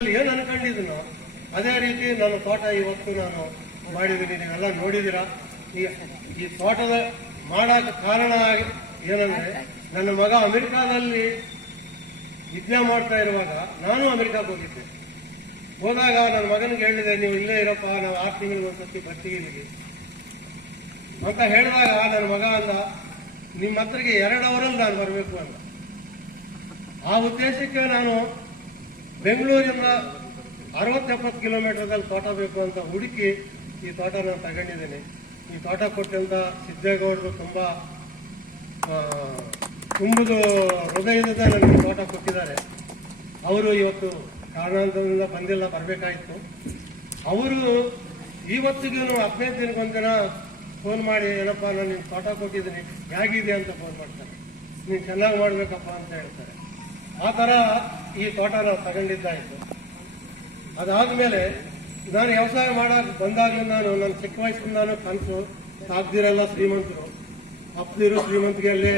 ಏನು ಅನ್ಕೊಂಡಿದ್ನೋ ಅದೇ ರೀತಿ ನನ್ನ ತೋಟ ಇವತ್ತು ನಾನು ಮಾಡಿದ್ದೀನಿ. ನೀವೆಲ್ಲ ನೋಡಿದ್ದೀರಾ? ಈ ಈ ತೋಟದ ಮಾಡಕ್ಕೆ ಕಾರಣ ಏನಂದ್ರೆ, ನನ್ನ ಮಗ ಅಮೆರಿಕಾದಲ್ಲಿ ಯಜ್ಞ ಮಾಡ್ತಾ ಇರುವಾಗ ನಾನು ಅಮೆರಿಕಾಕ್ಕೆ ಹೋಗಿದ್ದೆ. ಹೋದಾಗ ನನ್ನ ಮಗನಿಗೆ ಹೇಳಿದೆ, ನೀವು ಇಲ್ಲೇ ಇರಪ್ಪ, ನಾವು ಆರು ತಿಂಗಳಿಗೆ ಒಂದ್ಸತಿ ಬರ್ತೀವಿ ಅಂತ ಹೇಳಿದಾಗ ನನ್ನ ಮಗ ಅಂದ ನಿಮ್ಮ ಹತ್ರಗೆ ಎರಡು ಅವರಲ್ಲಿ ನಾನು ಬರಬೇಕು ಅಂತ ಆ ಉದ್ದೇಶಕ್ಕೆ ನಾನು ಬೆಂಗಳೂರಿಂದ ಅರವತ್ತೆಪ್ಪತ್ತು ಕಿಲೋಮೀಟರ್ದಲ್ಲಿ ತೋಟ ಬೇಕು ಅಂತ ಹುಡುಕಿ ಈ ತೋಟ ನಾನು ತಗೊಂಡಿದ್ದೀನಿ. ಈ ತೋಟ ಕೊಟ್ಟಂತ ಸಿದ್ದೇಗೌಡರು ತುಂಬ ತುಂಬುದು ಹೃದಯದಿಂದ ನನಗೆ ತೋಟ ಕೊಟ್ಟಿದ್ದಾರೆ. ಅವರು ಇವತ್ತು ಕಾರಣಾಂತರದಿಂದ ಬಂದಿಲ್ಲ, ಬರಬೇಕಾಯಿತು. ಅವರು ಇವತ್ತಿಗೂ ಹದಿನೈದು ದಿನಕ್ಕೊಂದಿನ ಫೋನ್ ಮಾಡಿ, ಏನಪ್ಪ ನಾನು ನಿಮ್ಗೆ ತೋಟ ಕೊಟ್ಟಿದ್ದೀನಿ, ಹೇಗಿದೆ ಅಂತ ಫೋನ್ ಮಾಡ್ತಾರೆ. ನೀನು ಚೆನ್ನಾಗಿ ಮಾಡಬೇಕಪ್ಪ ಅಂತ ಹೇಳ್ತಾರೆ. ಆ ಥರ ಈ ತೋಟ ನಾವು ತಗೊಂಡಿದ್ದಾಯಿತು. ಅದಾದ್ಮೇಲೆ ನಾನು ವ್ಯವಸಾಯ ಮಾಡಕ್ ಬಂದಾಗಲೂ ನಾನು ನನ್ನ ಚಿಕ್ಕ ವಯಸ್ಸಿಂದಾನು ಕನಸು ಸಾಕ್ದಿರೆಲ್ಲ ಶ್ರೀಮಂತರು. ಅಪ್ಪದಿರು ಶ್ರೀಮಂತಿಗೆ ಅಲ್ಲೇ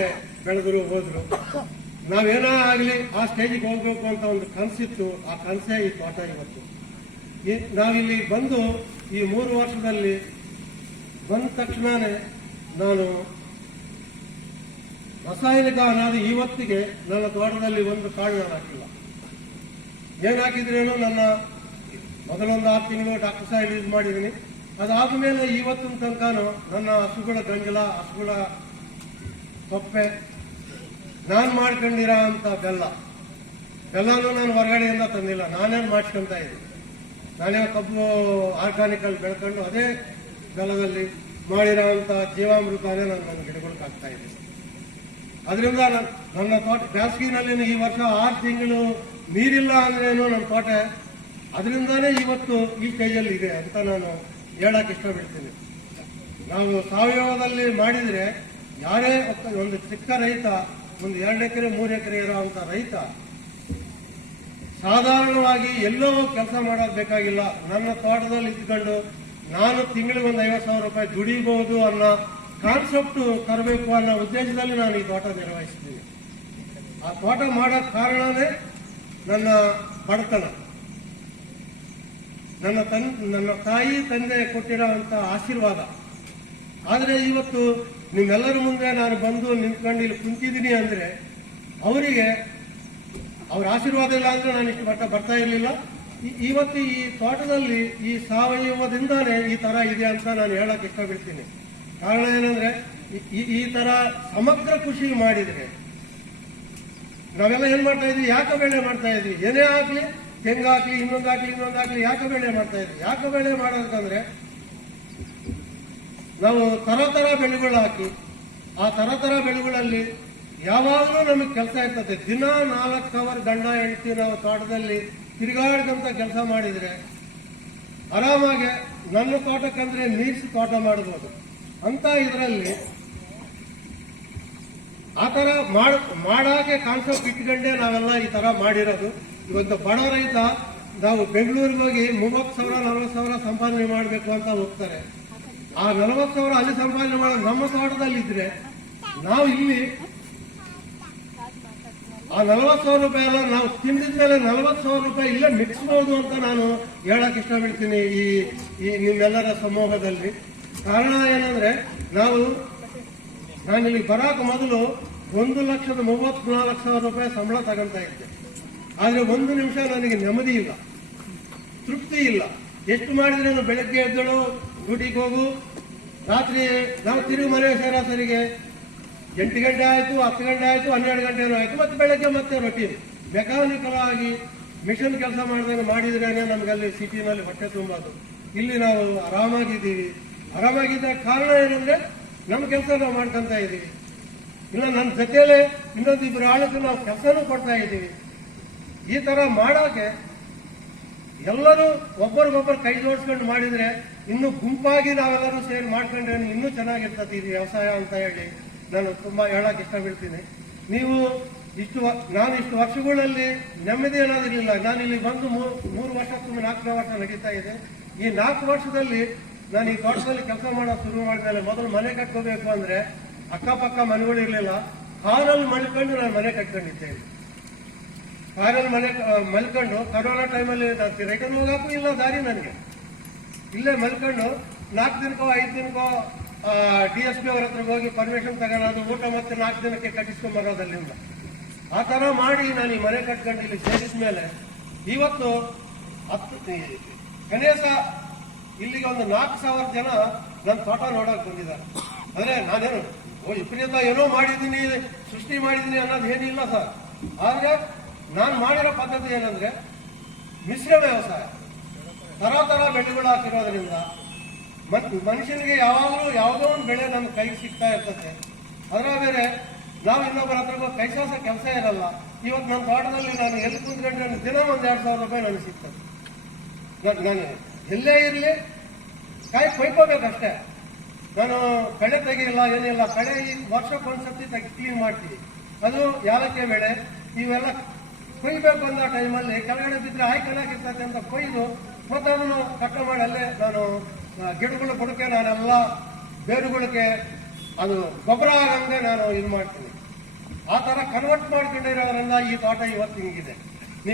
ಬೆಳೆದ್ರು, ಹೋದ್ರು. ನಾವೇನೋ ಆಗಲಿ ಆ ಸ್ಟೇಜಿಗೆ ಹೋಗ್ಬೇಕು ಅಂತ ಒಂದು ಕನಸಿತ್ತು. ಆ ಕನಸೇ ಈ ತೋಟ ಇವತ್ತು. ನಾವಿಲ್ಲಿ ಬಂದು ಈ ಮೂರು ವರ್ಷದಲ್ಲಿ ಬಂದ ತಕ್ಷಣನೇ ನಾನು ರಾಸಾಯನಿಕ ಅನಾದಿ ಇವತ್ತಿಗೆ ನನ್ನ ತೋಟದಲ್ಲಿ ಒಂದು ಕಾಳು ನಾನು ಹಾಕಿಲ್ಲ. ಏನ್ ಹಾಕಿದ್ರೇನು ನನ್ನ ಮೊದಲೊಂದು ಆರು ತಿಂಗಳು ಡಾಕ್ಟರ್ ಸಾಹೇಬ್ ಯೂಸ್ ಮಾಡಿದ್ದೀನಿ. ಅದಾದ್ಮೇಲೆ ಇವತ್ತಿನ ತನಕನು ನನ್ನ ಹಸುಗಳ ಗಂಜಲ, ಹಸುಗಳ ಸೊಪ್ಪೆ ನಾನು ಮಾಡ್ಕೊಂಡಿರೋ ಅಂತ ಬೆಲ್ಲ. ಬೆಲ್ಲನೂ ನಾನು ಹೊರಗಡೆಯಿಂದ ತಂದಿಲ್ಲ. ನಾನೇನು ಮಾಡ್ಕೊಂತ ಇದ್ದೀನಿ. ನಾನೇ ಕಬ್ಬು ಆರ್ಗಾನಿಕಲ್ಲಿ ಬೆಳ್ಕೊಂಡು ಅದೇ ಬೆಲ್ಲದಲ್ಲಿ ಮಾಡಿರೋ ಅಂತ ಜೀವಾಮೃತನೇ ನಾನು ನನ್ನ ಗಿಡಗಳಿಗೆ ಹಾಕ್ತಾ ಇದ್ದೀನಿ. ಅದರಿಂದ ನನ್ನ ತೋಟ ಬ್ಯಾಸಗಿನಲ್ಲಿ ಈ ವರ್ಷ ಆರು ತಿಂಗಳು ನೀರಿಲ್ಲ ಅಂದ್ರೇನು ನನ್ನ ತೋಟ ಅದರಿಂದಾನೇ ಇವತ್ತು ಈ ಸ್ಟೇಜಲ್ಲಿ ಇದೆ ಅಂತ ನಾನು ಹೇಳಕ್ ಇಷ್ಟಪಡ್ತೀನಿ. ನಾವು ಸಾವಯವದಲ್ಲಿ ಮಾಡಿದ್ರೆ ಯಾರೇ ಒಂದು ಚಿಕ್ಕ ರೈತ, ಒಂದು ಎರಡು ಎಕರೆ, ಮೂರು ಎಕರೆ ಇರೋವಂಥ ರೈತ ಸಾಧಾರಣವಾಗಿ ಎಲ್ಲೋ ಕೆಲಸ ಮಾಡೋದು ಬೇಕಾಗಿಲ್ಲ. ನನ್ನ ತೋಟದಲ್ಲಿ ಇದ್ಕೊಂಡು ನಾನು ತಿಂಗಳಿಗೆ ಒಂದು ಐವತ್ತು ಸಾವಿರ ರೂಪಾಯಿ ದುಡಿಬಹುದು ಅನ್ನೋ ಕಾನ್ಸೆಪ್ಟ್ ತರಬೇಕು ಅನ್ನೋ ಉದ್ದೇಶದಲ್ಲಿ ನಾನು ಈ ತೋಟ ನಿರ್ವಹಿಸಿದ್ದೀನಿ ಆ ತೋಟ ಮಾಡೋ ಕಾರಣನೇ ನನ್ನ ಬಡತನ. ನನ್ನ ತನ್, ನನ್ನ ತಾಯಿ, ತಂದೆ ಕೊಟ್ಟಿರೋವಂಥ ಆಶೀರ್ವಾದ. ಆದರೆ ಇವತ್ತು ನಿಮ್ಮೆಲ್ಲರ ಮುಂದೆ ನಾನು ಬಂದು ನಿಂತ್ಕೊಂಡು ಇಲ್ಲಿ ಕುಂತಿದ್ದೀನಿ ಅಂದ್ರೆ ಅವರಿಗೆ ಅವ್ರ ಆಶೀರ್ವಾದ ಇಲ್ಲ ಅಂದರೆ ನಾನು ಇಷ್ಟು ಬಟ್ಟ ಬರ್ತಾ ಇರಲಿಲ್ಲ. ಇವತ್ತು ಈ ತೋಟದಲ್ಲಿ ಈ ಸಾವಯವದಿಂದಾನೇ ಈ ತರ ಇದೆ ಅಂತ ನಾನು ಹೇಳಕ್ ಇಷ್ಟಪಡ್ತೀನಿ. ಕಾರಣ ಏನಂದ್ರೆ, ಈ- ತರ ಸಮಗ್ರ ಕೃಷಿ ಮಾಡಿದ್ರೆ, ನಾವೆಲ್ಲ ಏನ್ ಮಾಡ್ತಾ ಇದ್ವಿ? ಯಾಕೆ ಬೆಳೆ ಮಾಡ್ತಾ ಇದ್ವಿ? ಏನೇ ಆಗ್ಲಿ ಹೆಂಗಾಗ್ಲಿ ಇನ್ನೊಂದಾಗ್ಲಿ ಇನ್ನೊಂದಾಗ್ಲಿ ಯಾಕೆ ಬೆಳೆ ಮಾಡ್ತಾ ಇದ್ವಿ? ಯಾಕೆ ಬೆಳೆ ಮಾಡೋದಕ್ಕಂದ್ರೆ ನಾವು ತರ ತರ ಬೆಳೆಗಳು ಹಾಕಿ, ಆ ತರ ತರ ಬೆಳೆಗಳಲ್ಲಿ ಯಾವಾಗಲೂ ನಮಗೆ ಕೆಲಸ ಇರ್ತದೆ. ದಿನ ನಾಲ್ಕು ಅವರ್ ಗಂಡ ಹೆಂಡತಿ ನಾವು ತೋಟದಲ್ಲಿ ತಿರುಗಾಡಿದಂತ ಕೆಲಸ ಮಾಡಿದ್ರೆ, ಆರಾಮಾಗೆ ನನ್ನ ತೋಟಕ್ಕಂದ್ರೆ ನೀರ್ಸಿ ತೋಟ ಮಾಡಬಹುದು ಅಂತ ಇದರಲ್ಲಿ ಆ ತರ ಮಾಡ, ಮಾಡಾಕೆ ಕಾನ್ಸೆಪ್ಟ್ ಇಟ್ಕೊಂಡೇ ನಾವೆಲ್ಲ ಈ ತರ ಮಾಡಿರೋದು. ಇವತ್ತು ಬಡ ರೈತ ನಾವು ಬೆಂಗಳೂರಿಗೆ ಹೋಗಿ ಮೂವತ್ತು ಸಾವಿರ, ನಲವತ್ತು ಸಾವಿರ ಸಂಪಾದನೆ ಮಾಡಬೇಕು ಅಂತ ಹೋಗ್ತಾರೆ. ಆ ನಲವತ್ತು ಸಾವಿರ ಅಲ್ಲಿ ಸಂಪಾದನೆ ಮಾಡೋದು ನಮ್ಮ ತೋಟದಲ್ಲಿ ಇದ್ರೆ ನಾವು ಇಲ್ಲಿ ಆ ನಲವತ್ತು ಸಾವಿರ ರೂಪಾಯಿ ಎಲ್ಲ ನಾವು ತಿಂದಿದ ಮೇಲೆ ನಲವತ್ತು ಸಾವಿರ ರೂಪಾಯಿ ಇಲ್ಲೇ ಮಿಕ್ಸ್ಬೋದು ಅಂತ ನಾನು ಹೇಳಕ್ ಇಷ್ಟಪಡ್ತೀನಿ ಈ ಈ ನಿಮ್ಮೆಲ್ಲರ ಸಮೂಹದಲ್ಲಿ. ಕಾರಣ ಏನಂದ್ರೆ, ನಾವು, ನಾನು ಇಲ್ಲಿ ಬರಾಕ ಮೊದಲು ಒಂದು ಲಕ್ಷದ ಮೂವತ್ನಾಲ್ಕು ಸಾವಿರ ರೂಪಾಯಿ ಸಂಬಳ ತಗೊಂತ ಇದ್ದೆ. ಆದ್ರೆ ಒಂದು ನಿಮಿಷ ನನಗೆ ನೆಮ್ಮದಿ ಇಲ್ಲ, ತೃಪ್ತಿ ಇಲ್ಲ. ಎಷ್ಟು ಮಾಡಿದ್ರೇನು ಬೆಳಗ್ಗೆ ಎದ್ದಳು ಡ್ಯೂಟಿಗೆ ಹೋಗು, ರಾತ್ರಿ ನಾವು ತಿರುಗಿ ಮನೆ ಸರಾಸರಿಗೆ ಎಂಟು ಗಂಟೆ ಆಯ್ತು, ಹತ್ತು ಗಂಟೆ ಆಯ್ತು, ಹನ್ನೆರಡು ಗಂಟೆ ಆಯ್ತು, ಮತ್ತೆ ಬೆಳಗ್ಗೆ ಮತ್ತೆ ರೊಟೀನ್. ಮೆಕ್ಯಾನಿಕಲ್ ಆಗಿ ಮಿಷನ್ ಕೆಲಸ ಮಾಡಿದ್ರೆ ಮಾಡಿದ್ರೇನೆ ನಮಗಲ್ಲಿ ಸಿಟಿನಲ್ಲಿ ಹೊಟ್ಟೆ ತುಂಬೋದು. ಇಲ್ಲಿ ನಾವು ಆರಾಮಾಗಿದ್ದೀವಿ. ಆರಾಮಾಗಿದ್ದ ಕಾರಣ ಏನಂದ್ರೆ ನಮ್ಮ ಕೆಲಸ ನಾವು ಮಾಡ್ಕೊಂತ ಇದ್ದೀವಿ. ಇಲ್ಲ ನನ್ನ ಜೊತೆಯಲ್ಲೇ ಇನ್ನೊಂದಿಬ್ರು ಆಳಕ್ಕೆ ನಾವು ಕೆಲಸನೂ ಕೊಡ್ತಾ ಇದ್ದೀವಿ. ಈ ತರ ಮಾಡೋಕೆ ಎಲ್ಲರೂ ಒಬ್ಬರಿಗೊಬ್ಬರು ಕೈ ಜೋಡಿಸ್ಕೊಂಡು ಮಾಡಿದ್ರೆ ಇನ್ನು ಗುಂಪಾಗಿ ನಾವೆಲ್ಲರೂ ಸೇರಿ ಮಾಡ್ಕೊಂಡ್ರೆ ಇನ್ನೂ ಚೆನ್ನಾಗಿರ್ತದೆ ಇದು ವ್ಯವಸಾಯ ಅಂತ ಹೇಳಿ ನಾನು ತುಂಬಾ ಹೇಳಕ್ ಇಷ್ಟಪಡ್ತೀನಿ. ನೀವು ಇಷ್ಟು ನಾನು ಇಷ್ಟು ವರ್ಷಗಳಲ್ಲಿ ನೆಮ್ಮದಿ ಅನ್ನೋದಿರಲಿಲ್ಲ. ನಾನು ಇಲ್ಲಿ ಬಂದು ಮೂರು ವರ್ಷ ತುಂಬ ನಾಲ್ಕನೇ ವರ್ಷ ನಡೀತಾ ಇದೆ. ಈ ನಾಲ್ಕು ವರ್ಷದಲ್ಲಿ ನಾನು ಈ ತೋಟದಲ್ಲಿ ಕೆಲಸ ಮಾಡೋದು ಶುರು ಮಾಡಿದ್ಮೇಲೆ ಮೊದಲು ಮನೆ ಕಟ್ಕೋಬೇಕು ಅಂದ್ರೆ ಅಕ್ಕಪಕ್ಕ ಮನೆಗಳು ಇರಲಿಲ್ಲ. ಕಾರಲ್ಲಿ ಮಲ್ಕೊಂಡು ನಾನು ಮನೆ ಕಟ್ಕೊಂಡಿದ್ದೇನೆ ಕಾರಲ್ಲಿ ಮನೆ ಮಲ್ಕೊಂಡು ಕರೋನಾ ಟೈಮಲ್ಲಿ ರಿಟರ್ನ್ ಹೋಗಕ್ಕೂ ಇಲ್ಲ ದಾರಿ ನನಗೆ. ಇಲ್ಲೇ ಮಲ್ಕೊಂಡು ನಾಲ್ಕು ದಿನಕ್ಕೋ, ಐದು ದಿನಕ್ಕೋ ಡಿ ಎಸ್ ಪಿ ಅವ್ರ ಹತ್ರ ಹೋಗಿ ಪರ್ಮಿಷನ್ ತಗೊಳ್ಳೋದು ಊಟ ಮತ್ತೆ ನಾಲ್ಕು ದಿನಕ್ಕೆ ಕಟ್ಟಿಸ್ಕೊಂಡ್ ಬರೋದಲ್ಲಿಂದ. ಆ ತರ ಮಾಡಿ ನಾನು ಈ ಮನೆ ಕಟ್ಕೊಂಡು ಇಲ್ಲಿ ಸೇರಿದ ಮೇಲೆ ಇವತ್ತು ಹತ್ತು ಗಣೇಶ ಇಲ್ಲಿಗೆ ಒಂದು ನಾಲ್ಕು ಸಾವಿರ ಜನ ನನ್ನ ತೋಟ ನೋಡಕ್ ಬಂದಿದ್ದಾರೆ. ಅಂದ್ರೆ ನಾನೇನು ವಿಪರೀತ ಏನೋ ಮಾಡಿದ್ದೀನಿ, ಸೃಷ್ಟಿ ಮಾಡಿದ್ದೀನಿ ಅನ್ನೋದು ಏನಿಲ್ಲ ಸರ್. ಆದ್ರೆ ನಾನು ಮಾಡಿರೋ ಪದ್ಧತಿ ಏನಂದ್ರೆ ಮಿಶ್ರ ವ್ಯವಸಾಯ. ತರ ತರ ಬೆಳೆಗಳು ಹಾಕಿರೋದ್ರಿಂದ ಮನುಷ್ಯನಿಗೆ ಯಾವಾಗಲೂ ಯಾವುದೋ ಒಂದು ಬೆಳೆ ನಮ್ಮ ಕೈಗೆ ಸಿಗ್ತಾ ಇರ್ತದೆ. ಅದರ ಬೇರೆ ನಾವು ಇನ್ನೊಬ್ಬರ ಹತ್ರ ಕೈ ಸಾಸ ಕೆಲಸ ಇರಲ್ಲ. ಇವತ್ತು ನಮ್ಮ ತೋಟದಲ್ಲಿ ನಾನು ಎಲ್ಲಿ ಕುಂತ್ಕೊಂಡ್ರೆ ದಿನ ಒಂದು ಎರಡು ಸಾವಿರ ರೂಪಾಯಿ ನನಗೆ ಸಿಗ್ತದೆ. ನಾನು ಎಲ್ಲೇ ಇರಲಿ. ಕಾಯಿ ಕೊಯ್ಕೋಬೇಕಷ್ಟೇ. ನಾನು ಕಳೆ ತೆಗೆಯಲ್ಲ, ಏನಿಲ್ಲ. ಕಳೆ ಈ ವರ್ಷಕ್ಕೊಂದ್ಸತಿ ತೆಗೆ ಕ್ಲೀನ್ ಮಾಡ್ತೀವಿ ಅದು ಯಾಲಕ್ಕೆ ಬೆಳೆ. ಇವೆಲ್ಲ ಕೊಯ್ಬೇಕು ಅಂದ ಟೈಮಲ್ಲಿ ಕೆಳಗಡೆ ಬಿದ್ದರೆ ಕಣಕ್ಕಿರ್ತದೆ ಅಂತ ಕೊಯ್ದು ಮತ್ತೆ ಅದನ್ನು ಕಟ್ಟ ಮಾಡಿ ನಾನು ಗಿಡಗಳು ಕೊಡಕ್ಕೆ ನಾನೆಲ್ಲ ಬೇರುಗಳಿಗೆ ಅದು ಗೊಬ್ಬರ ಆಗಂಗೆ ನಾನು ಇದು ಮಾಡ್ತೀನಿ ಆ ಥರ ಕನ್ವರ್ಟ್ ಮಾಡ್ಕೊಂಡಿರೋದ್ರಿಂದ ಈ ತೋಟ ಇವತ್ತು ಹಿಂಗಿದೆ